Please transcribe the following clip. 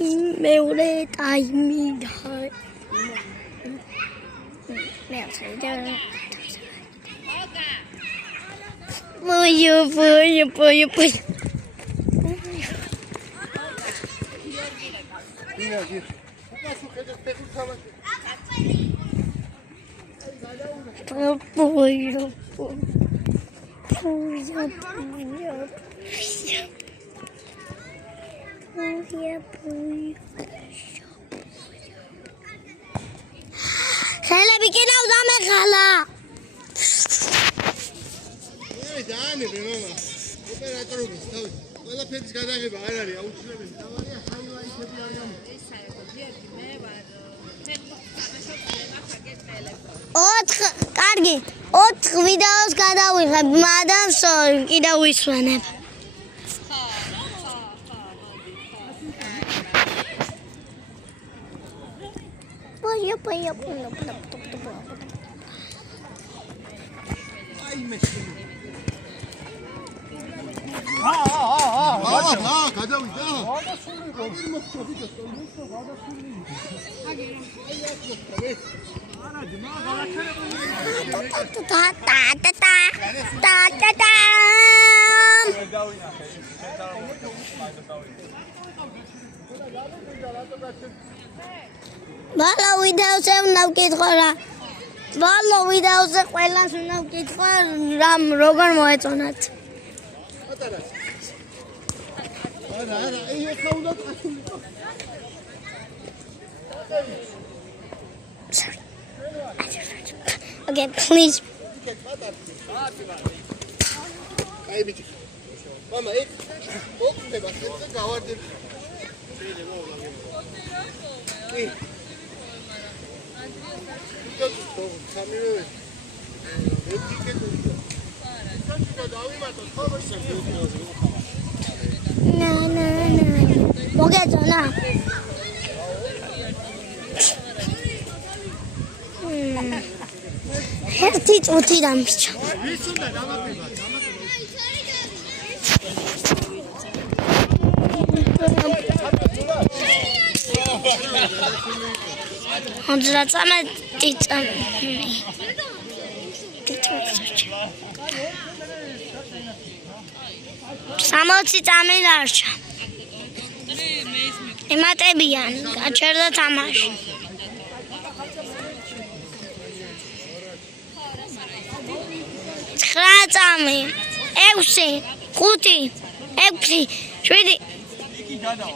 მეორე ტაიმი და ხელები კი დავამეხალა. დაანებე მამა. ოპერატორობის თავი. ყველაფერის გადაღება არ არის აუცილებელი. თავარია ჰაილაიტები არ გამო. კარგი. 4 ვიდეოს გადავიღებ, მაგრამ კიდევ ვისვენებ. გადავიდა. ბოლო ვიდეოზე უნდა ვკითხო რა. ბოლო ვიდეოზე ყველას უნდა ვკითხო რამ როგორ მოეწონათ. არა, ეხლა უნდა წასულიყო. Okay, please. აი ბიჭი. მამა, მოკდება, ეს გავარდები. შეიძლება უღალიბო. კი. მოგეწონა. ერთი წუთი დამრჩა. ვის უნდა დამატება? სამოცი წამი დარჩა. ემატებიან, გაჩერდა თამაში. 9 წამი, 6, 5, 6, 7